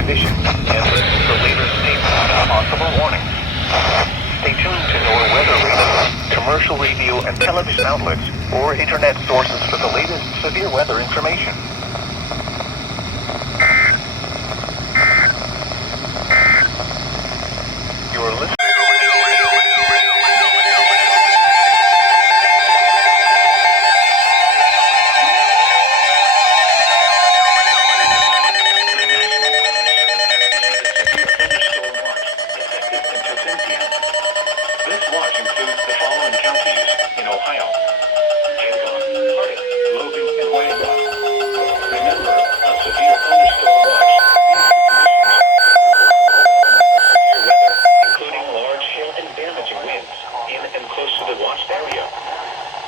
conditions and listen for later statements and possible warnings. Stay tuned to NOAA weather radar, commercial radio and television outlets, or internet sources for the latest severe weather information. You're listening.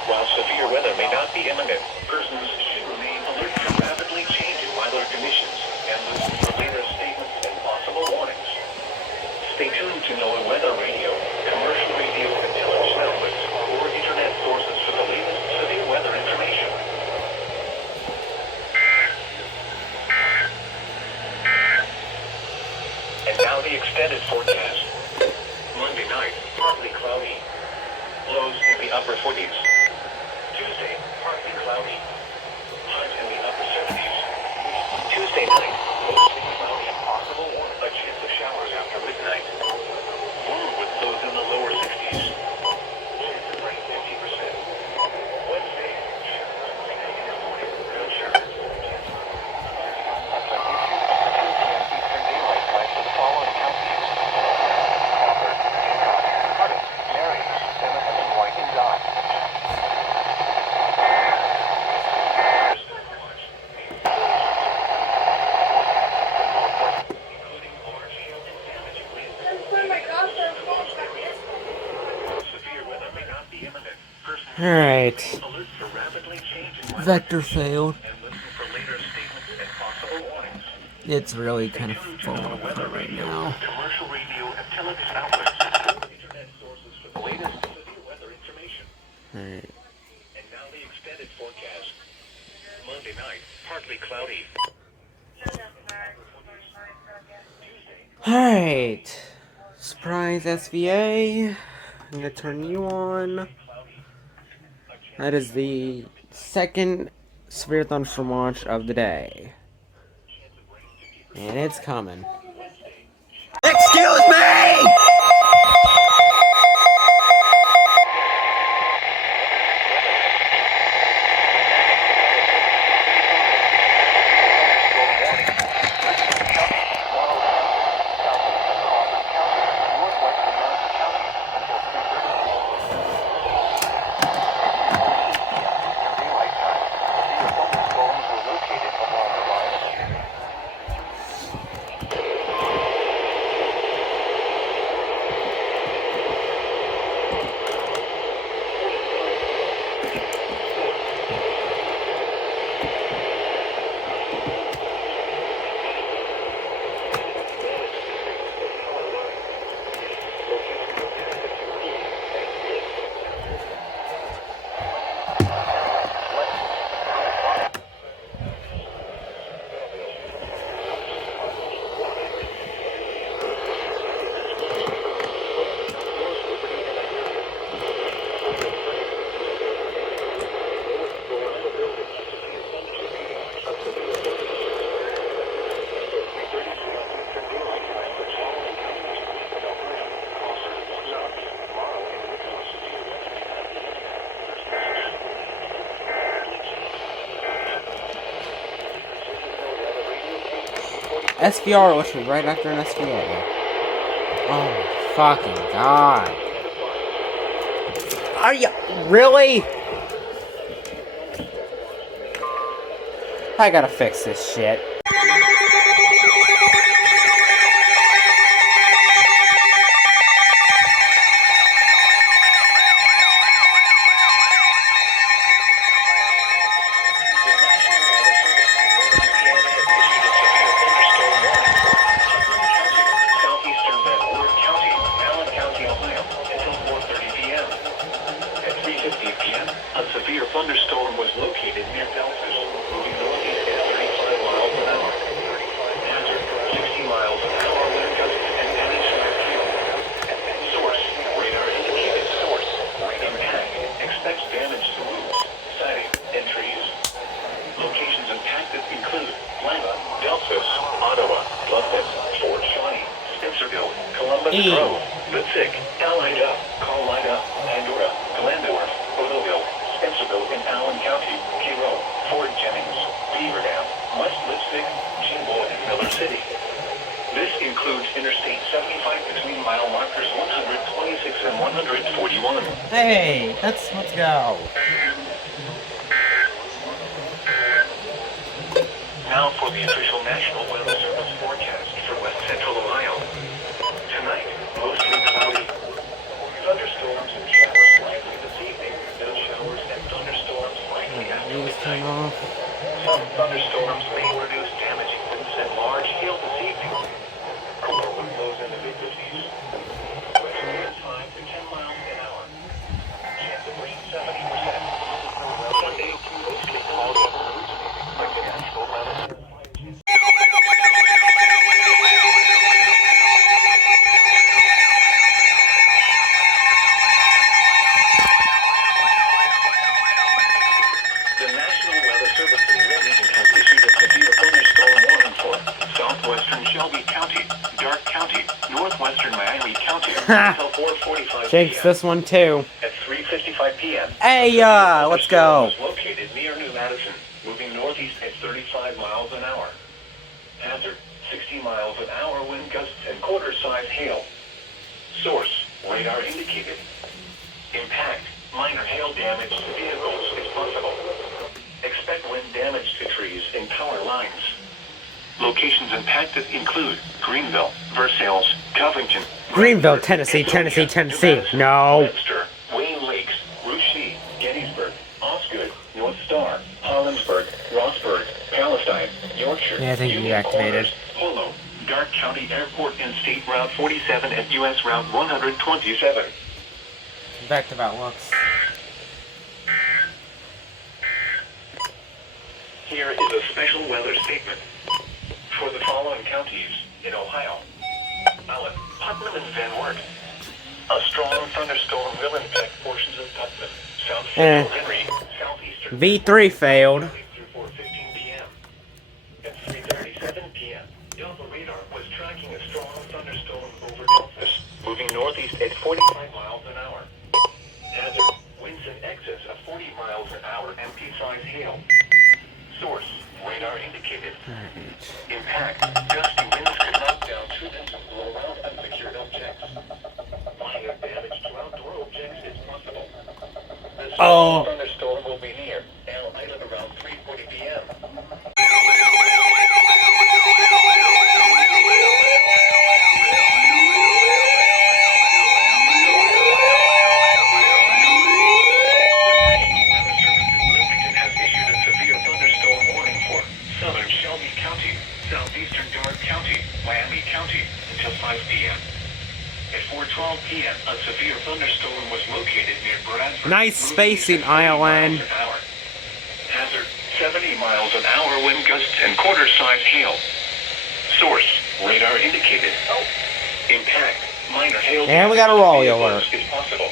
While severe weather may not be imminent, persons should remain alert to rapidly changing weather conditions and listen for later statements and possible warnings. Stay tuned to NOAA weather radio, commercial radio and television outlets, or internet sources for the latest severe weather information. And now the extended forecast. Monday night, partly cloudy. Lows in the upper 40s. Tuesday, partly cloudy. Highs in the upper 70s. Tuesday night, mostly cloudy. Possible a chance of showers after midnight. Warm with lows in the lower 60s. Chance of rain 50%. Wednesday, showers in the morning. No showers. Chance of Eastern daylight time for the following counties. Harding, Mary, Plymouth, and White and Dodge. Alright. Vector failed. It's really kind of falling apart right now. Commercial radio and television outlets. Internet sources for the latest severe weather information. Alright. And now the extended forecast. Monday night, partly cloudy. Alright. Surprise SVA. I'm gonna turn you on. That is the second severe thunderstorm watch of the day. And it's coming. Excuse me! SVR, which was right after an SVA. Oh my fucking god. Are you really? I gotta fix this shit. A severe thunderstorm was located near Belfast, moving northeast at 35 miles an hour. Hazard, 60 include Lima, Delphos, Ottawa, London, Fort Shawnee, Spencerville, Columbus Grove, Leipzig, Alida, Carolina, Pandora, Glandorf, Otoville, Spencerville in Allen County, Cairo, Fort Jennings, Beaver Dam, West Leipzig, Jimbo, and Miller City. This includes Interstate 75 between mile markers 126 and 141. Hey, let's go. Now for the official National Weather Service forecast for West Central Ohio. Tonight, mostly cloudy. Thunderstorms and showers likely this evening. Those showers and thunderstorms likely after midnight. Some thunderstorms may produce damaging winds and large hail this evening. Cooler wind blows in the mid-50s. West winds 5 to 10 miles an hour. Chance of rain 70%. Sunday, mostly cloudy and hallucinating. Like the National Weather Service. The National Weather Service in your region has issued a severe thunderstorm warning for southwestern Shelby County, Darke County, northwestern Miami County until 4:45 Jinx p.m. this one too. At 3:55 p.m. Hey, let's go. Was located near New Madison, moving northeast at 35 miles an hour. Hazard: 60 miles an hour wind gusts and quarter-size hail. Source: radar indicated. Impact: minor hail damage to vehicles is possible. Expect wind damage to trees and power lines. Locations impacted include Greenville, Versailles, Covington, Greenville, Tennessee, Tennessee, Tennessee. No. Webster, Wayne Lakes, Russia, Gettysburg, Osgood, North Star, Hollinsburg, Rossburg, Palestine, Yorkshire, Yeah, I think you activated. Polo, Darke County Airport and State Route 47 and U.S. Route 127. Back to outlooks. Here is a special weather statement. For the following counties in Ohio: Allen, Putnam, and Van Wert. A strong thunderstorm will infect portions of Putnam, South Central Henry, Southeastern V3 failed. through 4:15 p.m. At 3:37 p.m., Delta radar was tracking a strong thunderstorm over Delphos, moving northeast at 45 miles an hour. Hazard: winds in excess of 40 miles an hour and pea-sized hail. Source: radar indicated. Impact: gusty winds could knock down students and blow around unsecured objects. Minor damage to outdoor objects is possible. The thunderstorm will be near Al Island around 3:40 p.m. Southern Shelby County, southeastern Darke County, Miami County, until 5 p.m. At 4:12 p.m., a severe thunderstorm was located near Bradford. Nice spacing, Island. Hazard: 70 miles an hour wind gusts and quarter-size hail. Source: radar indicated. Impact: minor hail. And we got a roll alert. Is possible.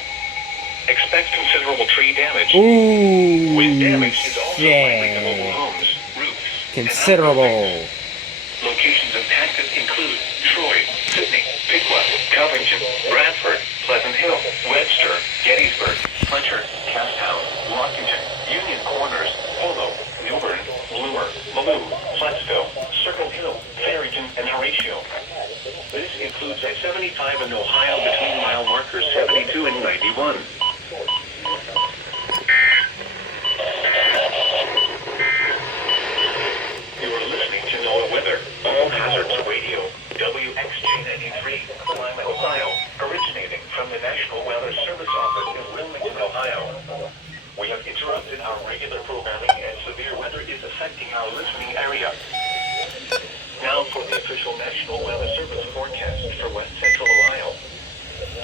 Expect considerable tree damage. Ooh, Wind damage is also likely to mobile yeah. homes, roofs. Considerable. Locations impacted include Troy, Sydney, Piqua, Covington, Bradford, Pleasant Hill, Webster, Gettysburg, Hunter, Casstown, Washington, Union Corners, Polo, Newbern, Bloomer, Malou, Plattsville, Circle Hill, Farrington, and Horatio. This includes I-75 in Ohio between mile markers 72 and 91. You are listening to NOAA Weather, All Hazards Radio, WXJ93, Climate, Ohio, originating from the National Weather Service Office in Wilmington, Ohio. We have interrupted our regular programming and severe weather is affecting our listening area. Now for the official National Weather Service forecast for West Central Ohio.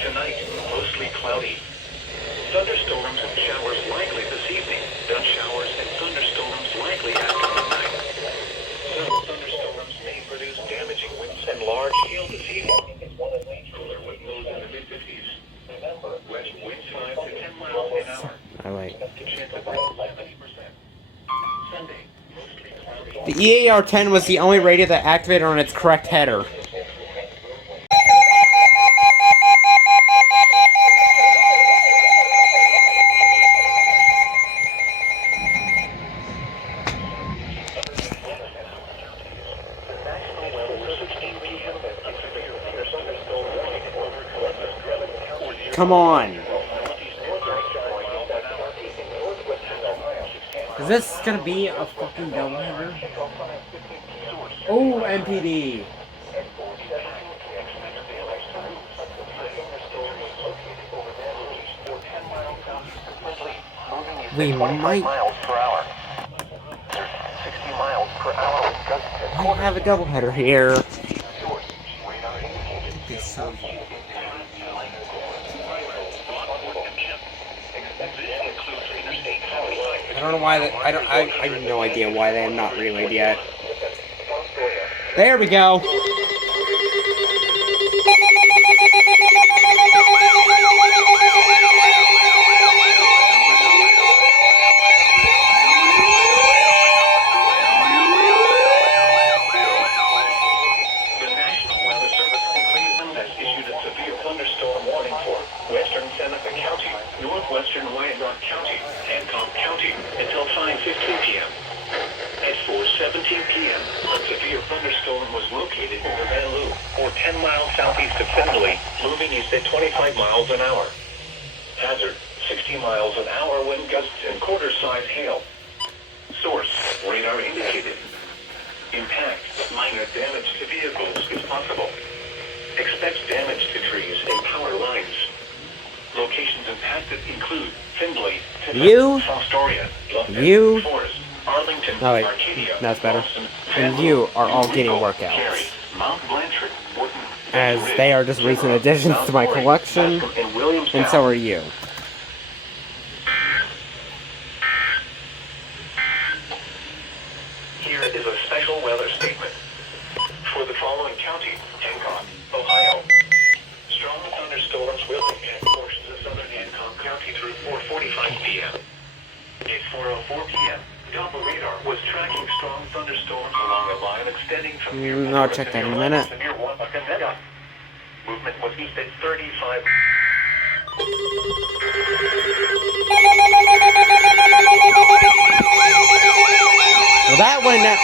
Tonight, mostly cloudy. Thunderstorms and showers likely this evening. Then showers and thunderstorms likely after midnight. Some thunderstorms may produce damaging winds and large hail this evening. Cooler wind blows in the mid-50s. Remember, west winds 5 to 10 miles an hour. I like. Chance of rain 70%. Sunday, mostly cloudy. The EAR-10 was the only radio that activated on its correct header. Come on. Is this gonna be a fucking doubleheader? Oh, MPD. We might have a doubleheader here. I don't know why that. I have no idea why they have not relayed yet. There we go. Northwestern Wyandotte County, Hancock County, until 5:15 p.m. At 4:17 p.m., a severe thunderstorm was located over Van Loo, or 10 miles southeast of Findlay, moving east at 25 miles an hour. Hazard, 60 miles an hour wind gusts and quarter-size hail. Source, radar indicated. Impact, minor damage to vehicles is possible. Expect damage to trees and power lines. Locations impacted include Findlay, Fostoria, London, Forest, Arlington, Arcadia, that's better. Boston, And you are all getting workouts. Cary, Mount Blanchard, Wharton, As they are just recent additions to my collection, and so are you. Here is a special weather statement. For the following county, Hancock, Ohio. Strong thunderstorms will impact portions of southern Hancock County through 4:45 p.m. At 4:04 p.m., Doppler radar was tracking strong thunderstorms along a line extending from near I'll check that in a minute. to near Wapakoneta. Movement was east at 35. Well, that went up.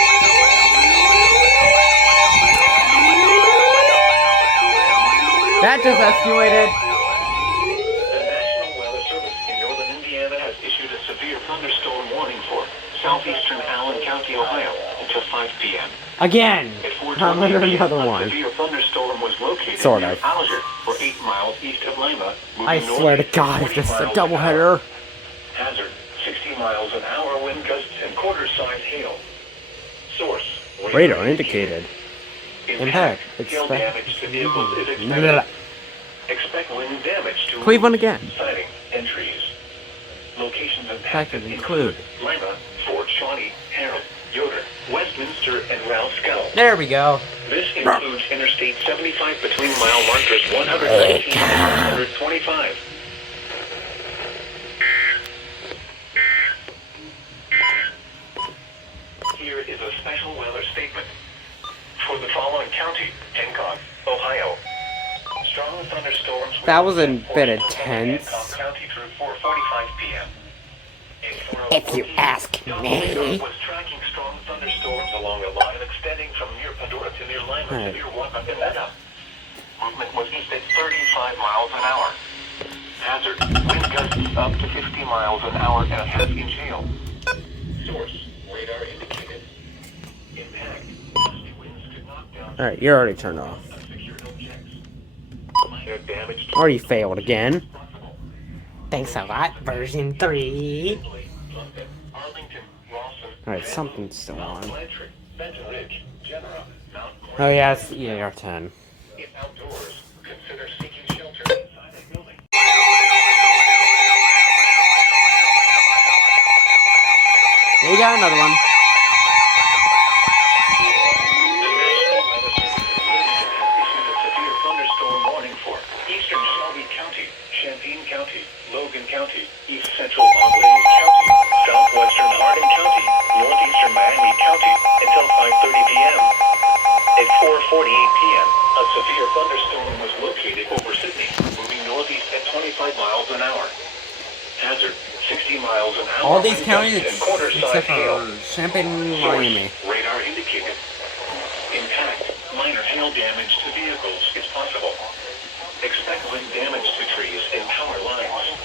That just escalated. The National Weather Service in northern Indiana has issued a severe thunderstorm warning for southeastern Allen County, Ohio, until 5 p.m. Again. I'm under another A one. severe thunderstorm was located Sort near of. Alger, or 8 miles east of Lima. I swear to God, if this is a doubleheader. Hazard, 60 miles an hour wind gusts and quarter-size hail. Source, Radar indicated. Impact. Hail damage to vehicles is expected. Blah. Expect wind damage to Cleveland again. siding and trees. Locations impacted Factors include. Lima, Fort Shawnee, Harold, Yoder, Westminster, and Rouse Scout. There we go. This includes Interstate 75 between mile markers 119 and 125. Here is a special weather statement. For the following county, Hancock, Ohio. Strong thunderstorms. That was a bit Hancock intense. County through 4:45 p.m. If you ask me. Was tracking strong thunderstorms along a line extending from near Pandora to near Lima to near Wapakoneta. Movement was east at 35 miles an hour. Hazard, wind gusts up to 50 miles an hour and a half-inch hail. Source, radar indicated. Impact, gusty winds could knock down. Alright, you're already turned off. Minor damage to Already failed again. Thanks a lot, version 3. Alright, something's still on. Oh yeah, it's the EAR-10. If outdoors, consider seeking shelter inside a building. We got another one. The National Weather Service has issued a severe thunderstorm warning for eastern Shelby County, Champaign County, Logan County, east central Orleans County, southwestern Hardin County, northeastern Miami County, until All these counties and quarter-size except hail. for Champaign, Source, Miami. radar indicated. Impact, minor hail damage to vehicles is possible. Expect wind damage to trees and power lines.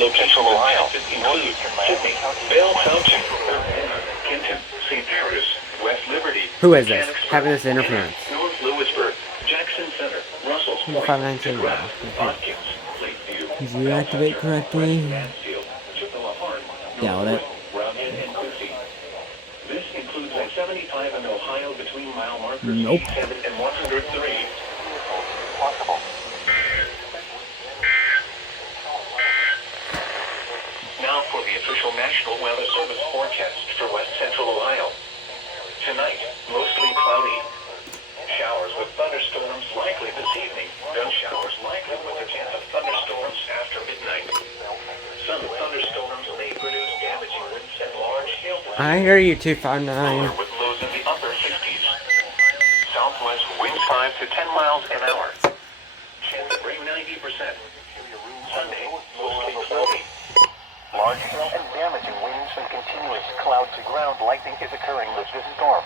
Locations impacted include Sydney, Bell Fountain, Urbana, Kenton, St. Paris, West Liberty, Who is this? Mechanicsburg, Having this interference. North Lewisburg, Jackson Center, Russell's Point, 519 now. DeGrasse, Watkins, Lakeview, Did you activate correctly? Mansfield, Chippewa Park, Doubt it. Roundhead, and Quincy. This includes I-75 in Ohio between mile markers Nope. 87 and 103. Possible. Now for the official National Weather Service forecast for West Central Ohio. Tonight, mostly cloudy. Showers with thunderstorms likely this evening. Then showers likely with a chance of thunderstorms after midnight. Some thunderstorms may produce damaging winds and large hailstones. I hear you, 259. With lows in the upper 60s. Southwest winds 5 to 10 miles an hour. Chance of rain 90%. Sunday, mostly cloudy. Large hail and damaging winds and continuous cloud-to-ground lightning is occurring with this storm.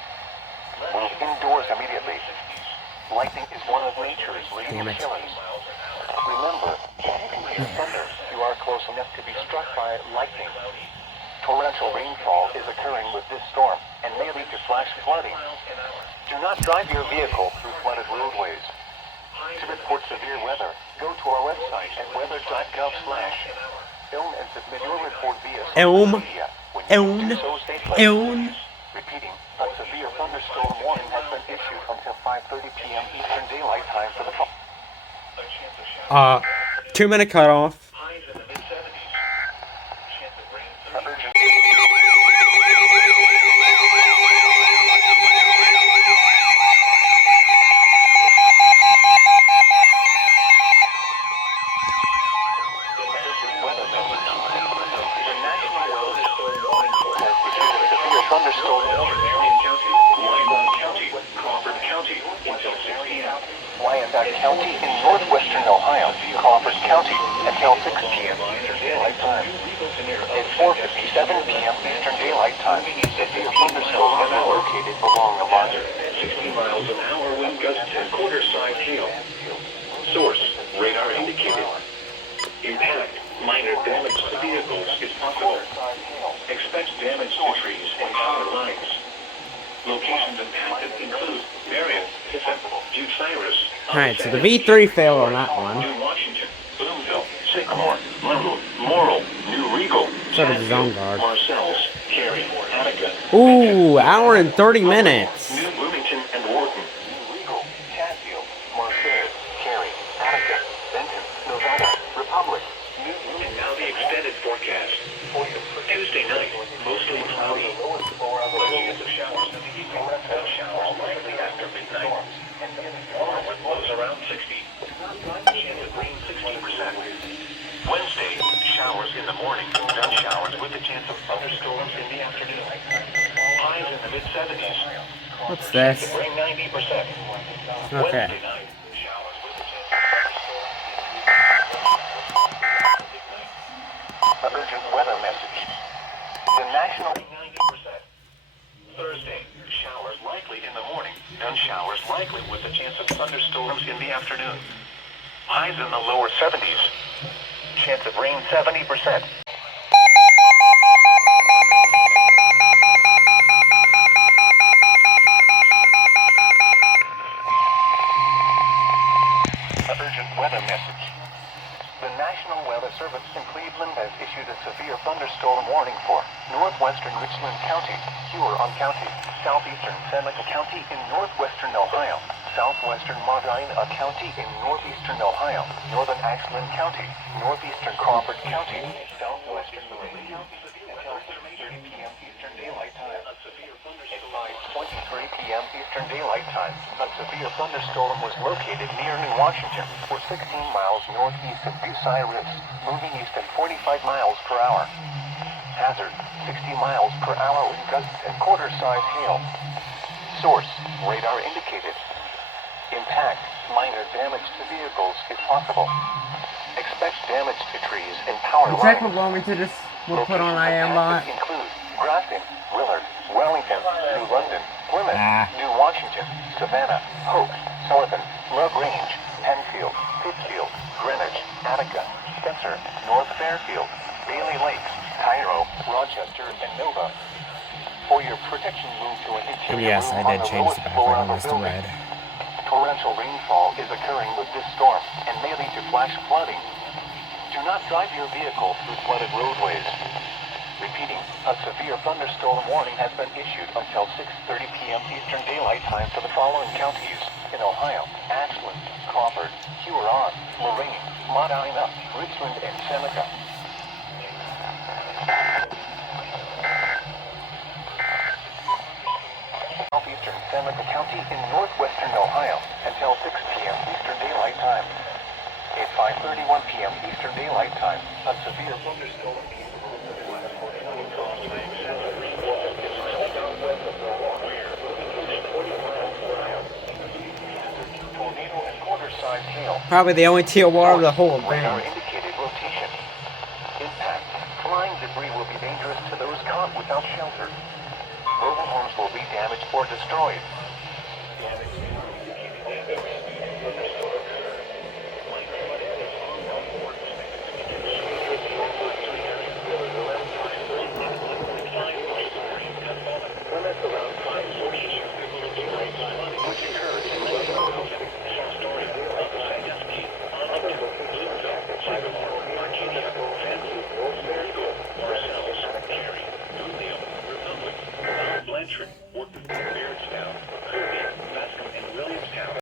Move indoors immediately. Lightning is one of nature's leading Damn it. killers. Remember, you can hear thunder if you are close enough to be struck by lightning. Torrential rainfall is occurring with this storm and may lead to flash flooding. Do not drive your vehicle through flooded roadways. To report severe weather, go to our website at weather.gov/film and submit your report via social media. When you do so, stay pledged. Repeating, a severe thunderstorm warning has been issued until 5:30 p.m. Eastern Daylight Time for the fall. 2-minute cutoff. Highs in the mid-70s. Chance of rain 30%. Thunderstorm warning in County, Wyandotte County, Crawford County until 6 p.m. Wyandotte County in northwestern Ohio, Crawford County until 6 p.m. Eastern Daylight Time. At 4:57 p.m. Eastern Daylight Time, severe thunderstorms have been located along the line. 60 miles an hour wind gusts and quarter-size hail. Source, radar indicated. Impact, minor damage to vehicles is possible. Expect damage to trees and power lines. Locations impacted include Marion, Tiffin, Bucyrus. Alright, so the V3 failed on that one. New Washington, Boonville, Sycamore, Morrill, New Regal, So did his own guard. Marcells, Cary, Attica. Ooh, hour and 30 minutes. New Bloomington and Wharton. New Regal, Chatfield, Marcells, Cary, Attica, Benton, Nevada, Republic. And now the extended forecast. Tuesday night, mostly cloudy. A chance of showers in the evening. Showers likely after midnight. Warm with lows around 60. Chance of rain 60%. Wednesday, showers in the morning. Then showers with a chance of thunderstorms in the afternoon. Highs in the mid-70s. What's this? Rain 90%. Okay. Wednesday night, showers with a chance of urgent weather message. The national 90%. Thursday, showers likely in the morning, then showers likely with a chance of thunderstorms in the afternoon. Highs in the lower 70s. Chance of rain 70%. Urgent weather message. The National Weather Service in Cleveland has issued a severe thunderstorm warning for northwestern Richland County, Huron County, southeastern Seneca County in northwestern Ohio, southwestern Medina County in northeastern Ohio, northern Ashland County, northeastern Crawford County, southwestern Lorraine County, until 3:30 p.m. Eastern Daylight Time. At 5:23 p.m. Eastern Daylight Time, a severe thunderstorm was located near New Washington, or 16 miles northeast of Bucyrus, moving east at 45 miles per hour. Hazard, 60 miles per hour wind gusts and quarter-size hail. Source, radar indicated. Impact, minor damage to vehicles is possible. Expect damage to trees and power lines. Check will blow me to this We'll put on Locations IM impacted include Grafton, Willard, Wellington, New London, Plymouth, New Washington, Savannah, Hope, Sullivan, LaGrange, Penfield, Pittsfield, Greenwich, Attica, Spencer, North Fairfield, Bailey Lakes, Cairo, Rochester, and Nova. For your protection, move to an And interior yes, I room on did the change lowest the floor background of on the this to building. red. Torrential rainfall is occurring with this storm and may lead to flash flooding. Do not drive your vehicle through flooded roadways. Repeating, a severe thunderstorm warning has been issued until 6:30 p.m. Eastern Daylight Time for the following counties in Ohio: Ashland, Crawford, Huron, Lorraine, Medina, Richmond, and Seneca. Southeastern Seneca County in northwestern Ohio until 6 p.m. Eastern Daylight Time. At 5:31 p.m. Eastern Daylight Time, a severe thunderstorm capable of the last 49 caused rain southwest of the Wire, including 20 miles per hour. Tornado and quarter-sized hail. Probably the only TOR of the whole Radar thing. indicated rotation. Impact. Flying debris will be dangerous to those caught without shelter. Mobile homes will be damaged or destroyed.